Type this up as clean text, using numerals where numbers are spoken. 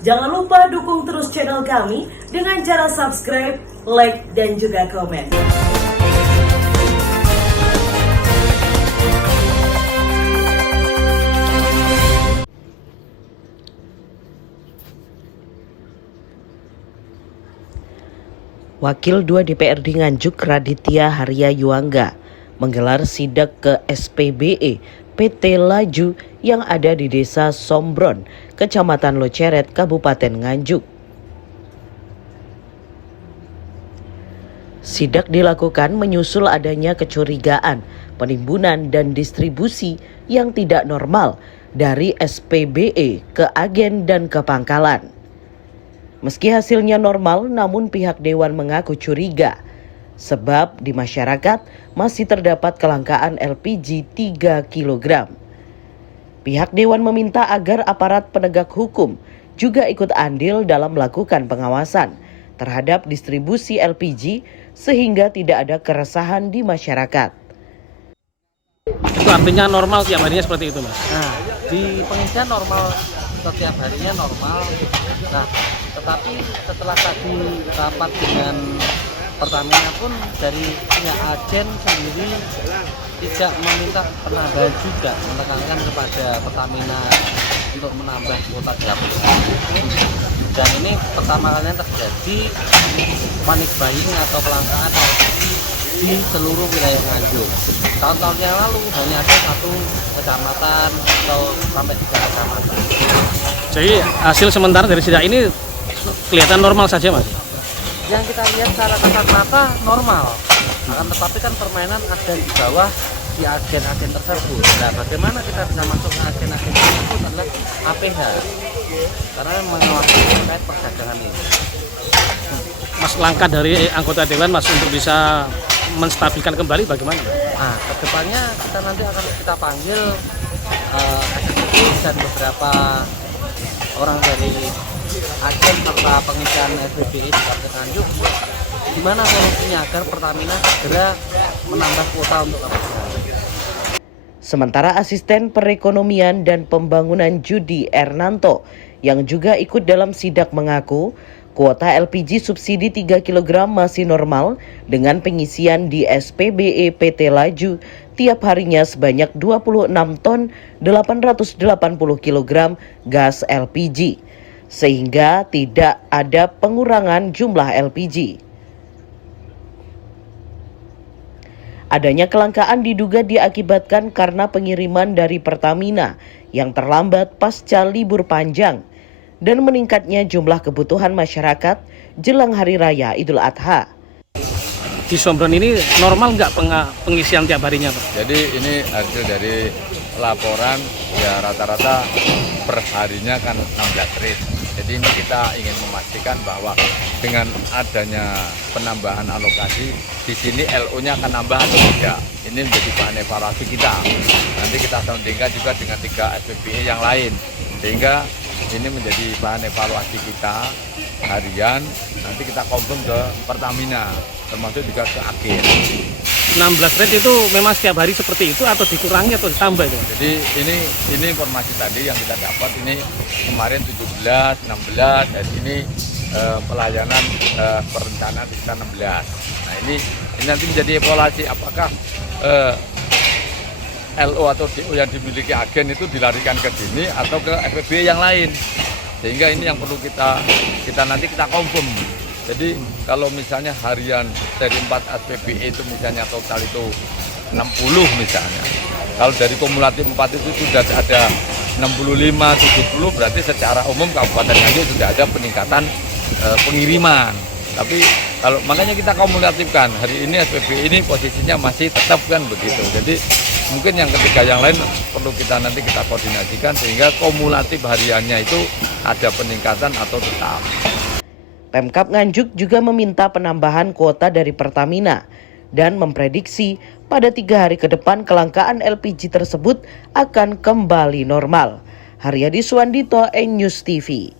Jangan lupa dukung terus channel kami dengan cara subscribe, like, dan juga komen. Wakil 2 DPRD Nganjuk Raditya Harya Yuangga menggelar sidak ke SPBE PT Laju yang ada di Desa Sombron, Kecamatan Loceret, Kabupaten Nganjuk. Sidak dilakukan menyusul adanya kecurigaan penimbunan dan distribusi yang tidak normal dari SPBE ke agen dan ke pangkalan. Meski hasilnya normal, namun pihak Dewan mengaku curiga sebab di masyarakat masih terdapat kelangkaan LPG 3 kg. Pihak Dewan meminta agar aparat penegak hukum juga ikut andil dalam melakukan pengawasan terhadap distribusi LPG sehingga tidak ada keresahan di masyarakat. Itu artinya normal tiap harinya seperti itu, Mas? Nah, di pengisian normal setiap harinya normal. Nah, tetapi setelah tadi rapat dengan Pertamina pun dari pihak agen sendiri tidak meminta penambahan juga, menekankan kepada Pertamina untuk menambah kuota dapur. Dan ini pertama kalinya terjadi panic buying atau kelangkaan LPG di seluruh wilayah Nganjuk. Tahun-tahun yang lalu hanya ada satu kecamatan atau sampai 3 kecamatan. Jadi hasil sementara dari sidak ini kelihatan normal saja, Mas? Yang kita lihat secara kasat mata normal, akan tetapi kan permainan ada di bawah di agen-agen tersebut. Nah, bagaimana kita bisa masuk ke agen-agen tersebut adalah APH, karena mengawasi terkait perdagangan ini. Mas, langkah dari anggota Dewan, Mas, untuk bisa menstabilkan kembali bagaimana? Nah, kedepannya kita nanti akan kita panggil eksekutif dan beberapa orang dari agen serta pengisian SPBE di Kabupaten Nganjuk, gimana solusinya agar Pertamina segera menambah kuota untuk kebutuhan. Sementara Asisten Perekonomian dan Pembangunan Judi Ernanto yang juga ikut dalam sidak mengaku kuota LPG subsidi 3 kg masih normal dengan pengisian di SPBE PT Laju tiap harinya sebanyak 26 ton 880 kg gas LPG, sehingga tidak ada pengurangan jumlah LPG. Adanya kelangkaan diduga diakibatkan karena pengiriman dari Pertamina yang terlambat pasca libur panjang dan meningkatnya jumlah kebutuhan masyarakat jelang Hari Raya Idul Adha. Di Sombron ini normal nggak pengisian tiap harinya, Pak? Jadi ini hasil dari laporan, ya rata-rata per harinya kan 16 rit. Jadi ini kita ingin memastikan bahwa dengan adanya penambahan alokasi, di sini LO-nya akan nambah atau tidak. Ini menjadi bahan evaluasi kita. Nanti kita sandingkan juga dengan 3 SPBE yang lain. Sehingga ini menjadi bahan evaluasi kita harian, nanti kita confirm ke Pertamina, termasuk juga ke agen. 16 rit itu memang setiap hari seperti itu atau dikurangi atau ditambah itu? Jadi ini informasi tadi yang kita dapat, ini kemarin 17, 16, dan ini pelayanan perencanaan kita 16. Nah ini nanti menjadi evaluasi apakah LO atau DO yang dimiliki agen itu dilarikan ke sini atau ke SPBE yang lain. Sehingga ini yang perlu kita nanti kita confirm. Jadi kalau misalnya harian dari 4 SPBE itu misalnya total itu 60 misalnya. Kalau dari kumulatif 4 itu sudah ada 65, 70, berarti secara umum Kabupaten Nganjuk sudah ada peningkatan pengiriman. Tapi kalau makanya kita kumulatifkan, hari ini SPBE ini posisinya masih tetap kan begitu. Jadi mungkin yang ketiga yang lain perlu kita nanti kita koordinasikan sehingga kumulatif hariannya itu ada peningkatan atau tetap. Pemkab Nganjuk juga meminta penambahan kuota dari Pertamina dan memprediksi pada 3 hari ke depan kelangkaan LPG tersebut akan kembali normal. Haryadi Suwandito, News TV.